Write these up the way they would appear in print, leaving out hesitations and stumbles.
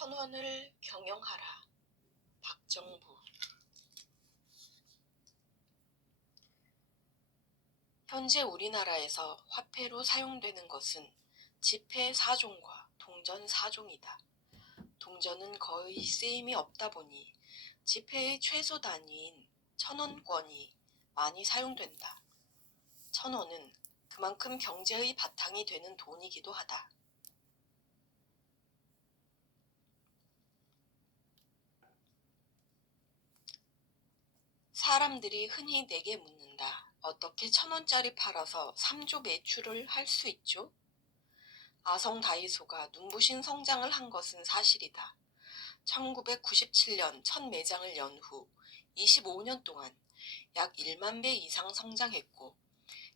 천원을 경영하라. 박정부. 현재 우리나라에서 화폐로 사용되는 것은 지폐 4종과 동전 4종이다. 동전은 거의 쓰임이 없다 보니 지폐의 최소 단위인 천원권이 많이 사용된다. 천원은 그만큼 경제의 바탕이 되는 돈이기도 하다. 사람들이 흔히 내게 묻는다. 어떻게 천원짜리 팔아서 3조 매출을 할 수 있죠? 아성 다이소가 눈부신 성장을 한 것은 사실이다. 1997년 첫 매장을 연 후 25년 동안 약 1만 배 이상 성장했고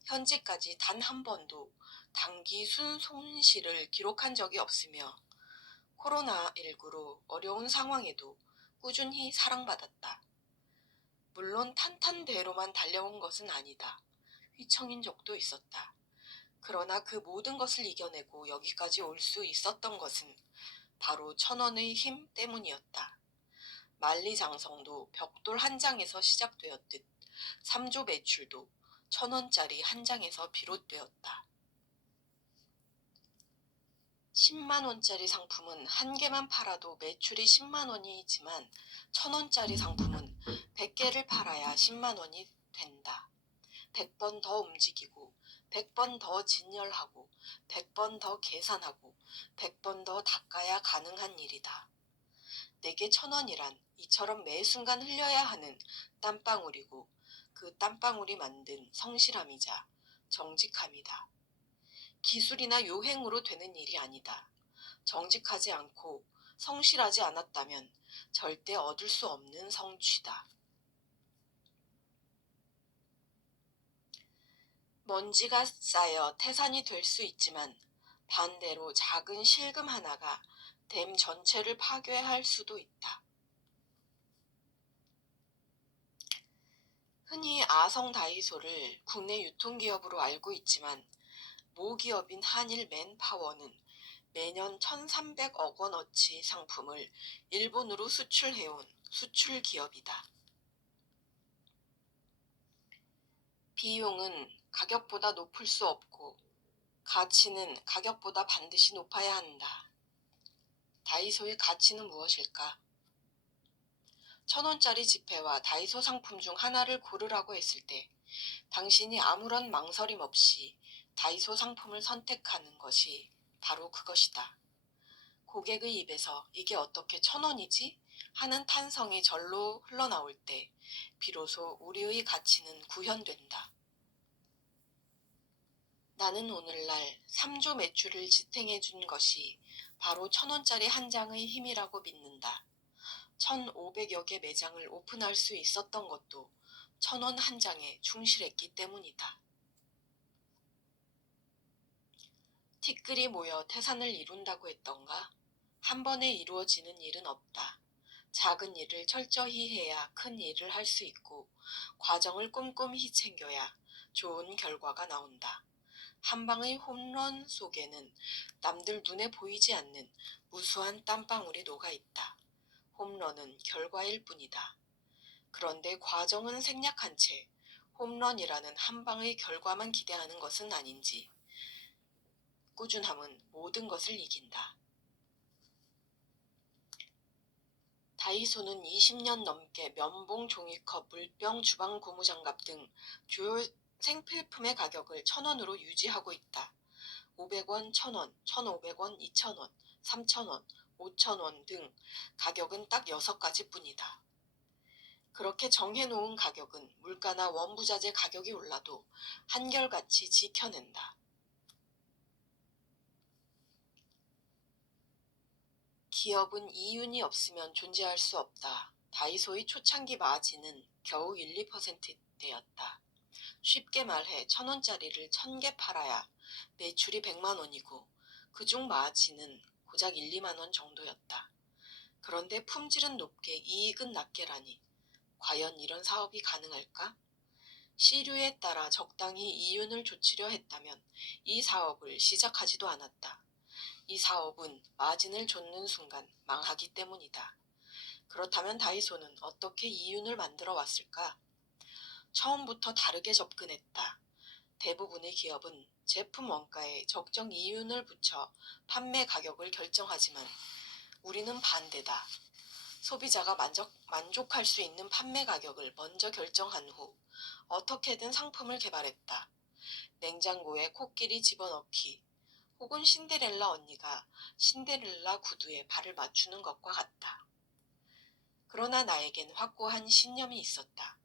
현재까지 단 한 번도 단기 순손실을 기록한 적이 없으며 코로나19로 어려운 상황에도 꾸준히 사랑받았다. 물론 탄탄대로만 달려온 것은 아니다. 휘청인 적도 있었다. 그러나 그 모든 것을 이겨내고 여기까지 올 수 있었던 것은 바로 천원의 힘 때문이었다. 만리장성도 벽돌 한 장에서 시작되었듯 3조 매출도 천원짜리 한 장에서 비롯되었다. 10만원짜리 상품은 한 개만 팔아도 매출이 10만원이지만 천원짜리 상품은 100개를 팔아야 10만원이 된다. 100번 더 움직이고 100번 더 진열하고 100번 더 계산하고 100번 더 닦아야 가능한 일이다. 내게 천원이란 이처럼 매 순간 흘려야 하는 땀방울이고 그 땀방울이 만든 성실함이자 정직함이다. 기술이나 요행으로 되는 일이 아니다. 정직하지 않고 성실하지 않았다면 절대 얻을 수 없는 성취다. 먼지가 쌓여 태산이 될 수 있지만 반대로 작은 실금 하나가 댐 전체를 파괴할 수도 있다. 흔히 아성 다이소를 국내 유통기업으로 알고 있지만 모기업인 한일 맨파워는 매년 1,300억 원어치 상품을 일본으로 수출해온 수출기업이다. 비용은 가격보다 높을 수 없고 가치는 가격보다 반드시 높아야 한다. 다이소의 가치는 무엇일까? 1,000원짜리 지폐와 다이소 상품 중 하나를 고르라고 했을 때 당신이 아무런 망설임 없이 다이소 상품을 선택하는 것이 바로 그것이다. 고객의 입에서 이게 어떻게 1,000원이지? 하는 탄성이 절로 흘러나올 때 비로소 우리의 가치는 구현된다. 나는 오늘날 3조 매출을 지탱해 준 것이 바로 1,000원짜리 한 장의 힘이라고 믿는다. 1,500여 개 매장을 오픈할 수 있었던 것도 1,000원 한 장에 충실했기 때문이다. 티끌이 모여 태산을 이룬다고 했던가? 한 번에 이루어지는 일은 없다. 작은 일을 철저히 해야 큰 일을 할 수 있고 과정을 꼼꼼히 챙겨야 좋은 결과가 나온다. 한 방의 홈런 속에는 남들 눈에 보이지 않는 무수한 땀방울이 녹아있다. 홈런은 결과일 뿐이다. 그런데 과정은 생략한 채 홈런이라는 한 방의 결과만 기대하는 것은 아닌지 꾸준함은 모든 것을 이긴다. 다이소는 20년 넘게 면봉, 종이컵, 물병, 주방 고무장갑 등 주요 생필품의 가격을 1,000원으로 유지하고 있다. 500원, 1,000원, 1,500원, 2,000원, 3,000원, 5,000원 등 가격은 딱 6가지 뿐이다. 그렇게 정해놓은 가격은 물가나 원부자재 가격이 올라도 한결같이 지켜낸다. 기업은 이윤이 없으면 존재할 수 없다. 다이소의 초창기 마진은 겨우 1, 2%대였다. 쉽게 말해 1,000원짜리를 1,000개 팔아야 매출이 100만 원이고 그중 마진은 고작 1, 2만 원 정도였다. 그런데 품질은 높게 이익은 낮게라니 과연 이런 사업이 가능할까? 시류에 따라 적당히 이윤을 좇으려 했다면 이 사업을 시작하지도 않았다. 이 사업은 마진을 좇는 순간 망하기 때문이다. 그렇다면 다이소는 어떻게 이윤을 만들어 왔을까? 처음부터 다르게 접근했다. 대부분의 기업은 제품 원가에 적정 이윤을 붙여 판매 가격을 결정하지만 우리는 반대다. 소비자가 만족할 수 있는 판매 가격을 먼저 결정한 후 어떻게든 상품을 개발했다. 냉장고에 코끼리 집어넣기 혹은 신데렐라 언니가 신데렐라 구두에 발을 맞추는 것과 같다. 그러나 나에겐 확고한 신념이 있었다.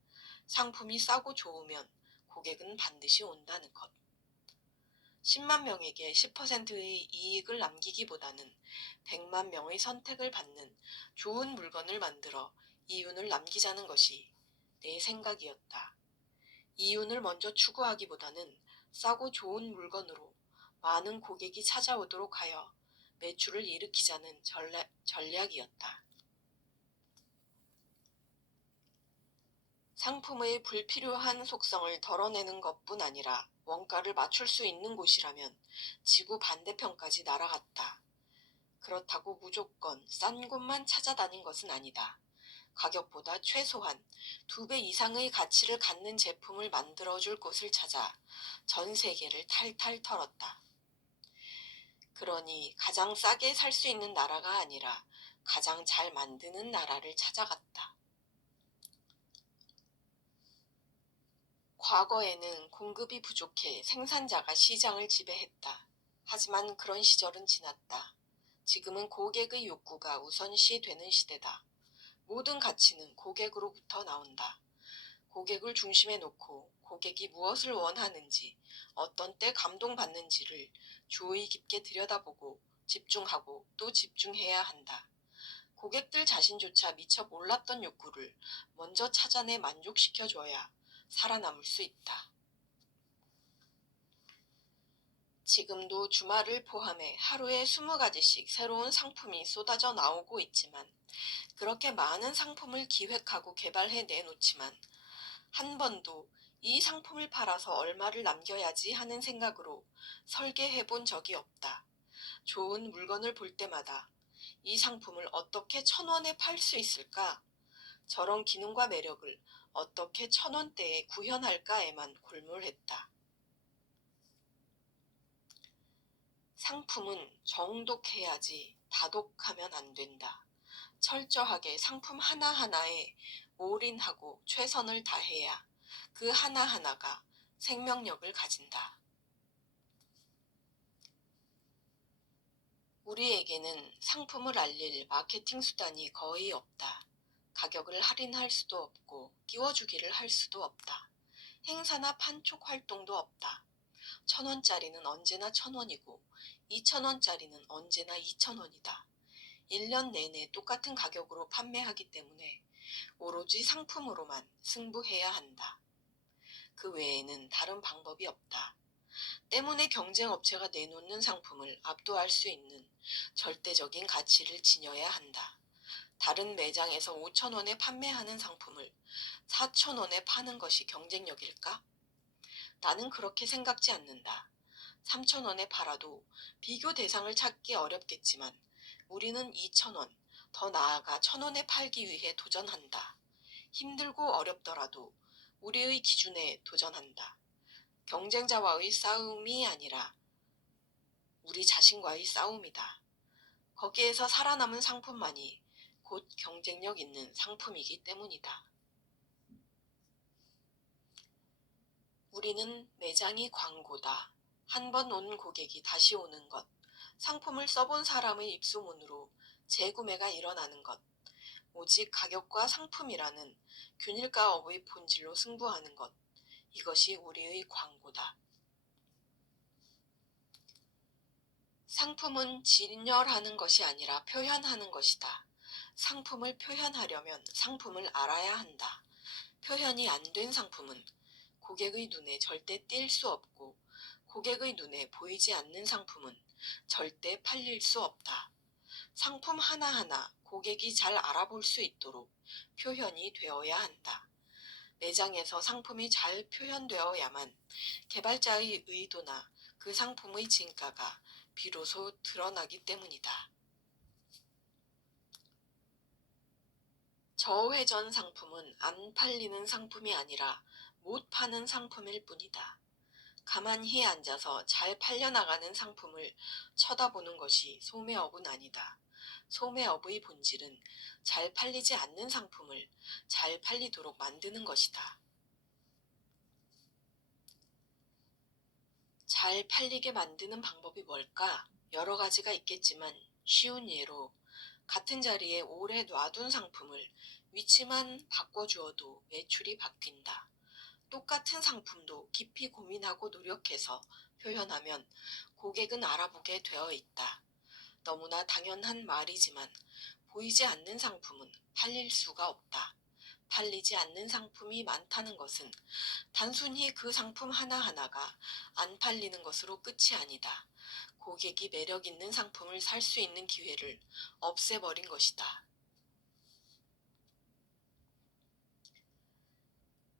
상품이 싸고 좋으면 고객은 반드시 온다는 것. 10만 명에게 10%의 이익을 남기기보다는 100만 명의 선택을 받는 좋은 물건을 만들어 이윤을 남기자는 것이 내 생각이었다. 이윤을 먼저 추구하기보다는 싸고 좋은 물건으로 많은 고객이 찾아오도록 하여 매출을 일으키자는 전략이었다. 상품의 불필요한 속성을 덜어내는 것뿐 아니라 원가를 맞출 수 있는 곳이라면 지구 반대편까지 날아갔다. 그렇다고 무조건 싼 곳만 찾아다닌 것은 아니다. 가격보다 최소한 2배 이상의 가치를 갖는 제품을 만들어줄 곳을 찾아 전 세계를 탈탈 털었다. 그러니 가장 싸게 살 수 있는 나라가 아니라 가장 잘 만드는 나라를 찾아갔다. 과거에는 공급이 부족해 생산자가 시장을 지배했다. 하지만 그런 시절은 지났다. 지금은 고객의 욕구가 우선시 되는 시대다. 모든 가치는 고객으로부터 나온다. 고객을 중심에 놓고 고객이 무엇을 원하는지, 어떤 때 감동받는지를 주의 깊게 들여다보고 집중하고 또 집중해야 한다. 고객들 자신조차 미처 몰랐던 욕구를 먼저 찾아내 만족시켜줘야 살아남을 수 있다. 지금도 주말을 포함해 하루에 20가지씩 새로운 상품이 쏟아져 나오고 있지만 그렇게 많은 상품을 기획하고 개발해 내놓지만 한 번도 이 상품을 팔아서 얼마를 남겨야지 하는 생각으로 설계해 본 적이 없다. 좋은 물건을 볼 때마다 이 상품을 어떻게 1,000원에 팔 수 있을까? 저런 기능과 매력을 어떻게 1,000원대에 구현할까에만 골몰했다. 상품은 정독해야지 다독하면 안 된다. 철저하게 상품 하나하나에 올인하고 최선을 다해야 그 하나하나가 생명력을 가진다. 우리에게는 상품을 알릴 마케팅 수단이 거의 없다. 가격을 할인할 수도 없고 끼워주기를 할 수도 없다. 행사나 판촉 활동도 없다. 1,000원짜리는 언제나 1,000원이고 2,000원짜리는 언제나 2,000원이다. 1년 내내 똑같은 가격으로 판매하기 때문에 오로지 상품으로만 승부해야 한다. 그 외에는 다른 방법이 없다. 때문에 경쟁업체가 내놓는 상품을 압도할 수 있는 절대적인 가치를 지녀야 한다. 다른 매장에서 5,000원에 판매하는 상품을 4,000원에 파는 것이 경쟁력일까? 나는 그렇게 생각지 않는다. 3,000원에 팔아도 비교 대상을 찾기 어렵겠지만 우리는 2,000원, 더 나아가 1,000원에 팔기 위해 도전한다. 힘들고 어렵더라도 우리의 기준에 도전한다. 경쟁자와의 싸움이 아니라 우리 자신과의 싸움이다. 거기에서 살아남은 상품만이 곧 경쟁력 있는 상품이기 때문이다. 우리는 매장이 광고다. 한 번 온 고객이 다시 오는 것. 상품을 써본 사람의 입소문으로 재구매가 일어나는 것. 오직 가격과 상품이라는 균일가업의 본질로 승부하는 것. 이것이 우리의 광고다. 상품은 진열하는 것이 아니라 표현하는 것이다. 상품을 표현하려면 상품을 알아야 한다. 표현이 안 된 상품은 고객의 눈에 절대 띌 수 없고 고객의 눈에 보이지 않는 상품은 절대 팔릴 수 없다. 상품 하나하나 고객이 잘 알아볼 수 있도록 표현이 되어야 한다. 매장에서 상품이 잘 표현되어야만 개발자의 의도나 그 상품의 진가가 비로소 드러나기 때문이다. 저회전 상품은 안 팔리는 상품이 아니라 못 파는 상품일 뿐이다. 가만히 앉아서 잘 팔려나가는 상품을 쳐다보는 것이 소매업은 아니다. 소매업의 본질은 잘 팔리지 않는 상품을 잘 팔리도록 만드는 것이다. 잘 팔리게 만드는 방법이 뭘까? 여러 가지가 있겠지만 쉬운 예로 같은 자리에 오래 놔둔 상품을 위치만 바꿔주어도 매출이 바뀐다. 똑같은 상품도 깊이 고민하고 노력해서 표현하면 고객은 알아보게 되어 있다. 너무나 당연한 말이지만 보이지 않는 상품은 팔릴 수가 없다. 팔리지 않는 상품이 많다는 것은 단순히 그 상품 하나하나가 안 팔리는 것으로 끝이 아니다. 고객이 매력 있는 상품을 살 수 있는 기회를 없애버린 것이다.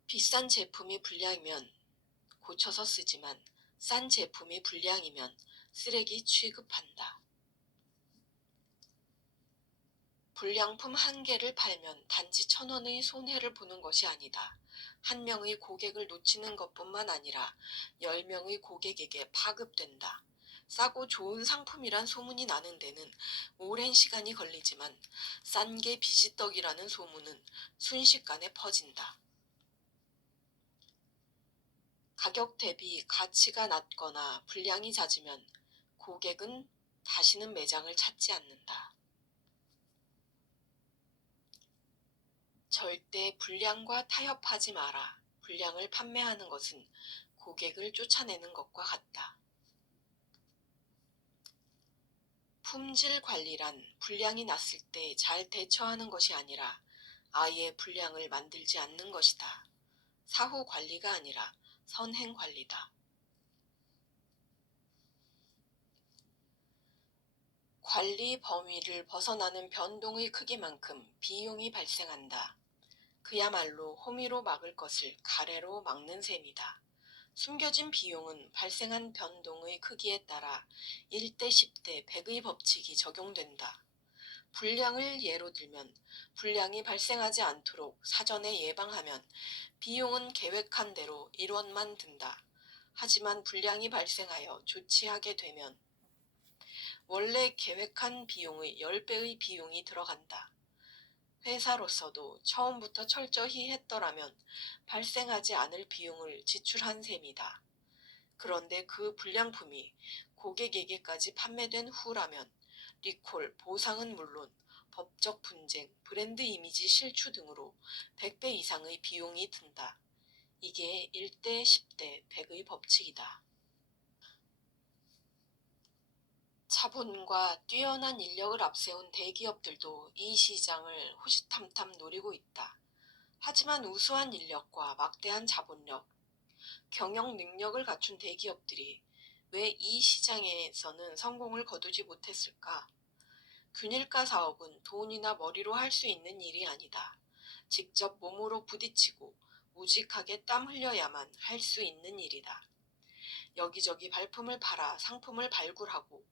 비싼 제품이 불량이면 고쳐서 쓰지만 싼 제품이 불량이면 쓰레기 취급한다. 불량품 한 개를 팔면 단지 1,000원의 손해를 보는 것이 아니다. 한 명의 고객을 놓치는 것뿐만 아니라 10명의 고객에게 파급된다. 싸고 좋은 상품이란 소문이 나는 데는 오랜 시간이 걸리지만 싼 게 비지떡이라는 소문은 순식간에 퍼진다. 가격 대비 가치가 낮거나 분량이 잦으면 고객은 다시는 매장을 찾지 않는다. 절대 불량과 타협하지 마라. 불량을 판매하는 것은 고객을 쫓아내는 것과 같다. 품질 관리란 불량이 났을 때 잘 대처하는 것이 아니라 아예 불량을 만들지 않는 것이다. 사후 관리가 아니라 선행 관리다. 관리 범위를 벗어나는 변동의 크기만큼 비용이 발생한다. 그야말로 호미로 막을 것을 가래로 막는 셈이다. 숨겨진 비용은 발생한 변동의 크기에 따라 1대 10대 100의 법칙이 적용된다. 불량을 예로 들면 불량이 발생하지 않도록 사전에 예방하면 비용은 계획한 대로 1원만 든다. 하지만 불량이 발생하여 조치하게 되면 원래 계획한 비용의 10배의 비용이 들어간다. 회사로서도 처음부터 철저히 했더라면 발생하지 않을 비용을 지출한 셈이다. 그런데 그 불량품이 고객에게까지 판매된 후라면 리콜, 보상은 물론 법적 분쟁, 브랜드 이미지 실추 등으로 100배 이상의 비용이 든다. 이게 1대 10대 100의 법칙이다. 자본과 뛰어난 인력을 앞세운 대기업들도 이 시장을 호시탐탐 노리고 있다. 하지만 우수한 인력과 막대한 자본력, 경영 능력을 갖춘 대기업들이 왜 이 시장에서는 성공을 거두지 못했을까? 균일가 사업은 돈이나 머리로 할 수 있는 일이 아니다. 직접 몸으로 부딪히고 우직하게 땀 흘려야만 할 수 있는 일이다. 여기저기 발품을 팔아 상품을 발굴하고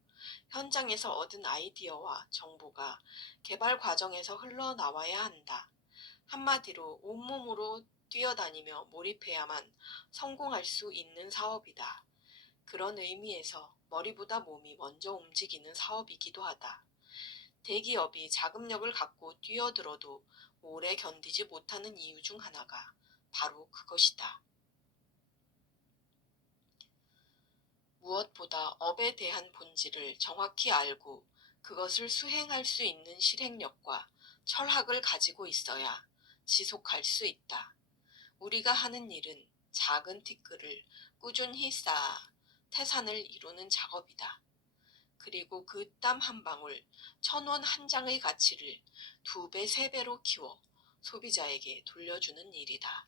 현장에서 얻은 아이디어와 정보가 개발 과정에서 흘러나와야 한다. 한마디로 온몸으로 뛰어다니며 몰입해야만 성공할 수 있는 사업이다. 그런 의미에서 머리보다 몸이 먼저 움직이는 사업이기도 하다. 대기업이 자금력을 갖고 뛰어들어도 오래 견디지 못하는 이유 중 하나가 바로 그것이다. 무엇보다 업에 대한 본질을 정확히 알고 그것을 수행할 수 있는 실행력과 철학을 가지고 있어야 지속할 수 있다. 우리가 하는 일은 작은 티끌을 꾸준히 쌓아 태산을 이루는 작업이다. 그리고 그 땀 한 방울, 1,000원 한 장의 가치를 2배, 3배로 키워 소비자에게 돌려주는 일이다.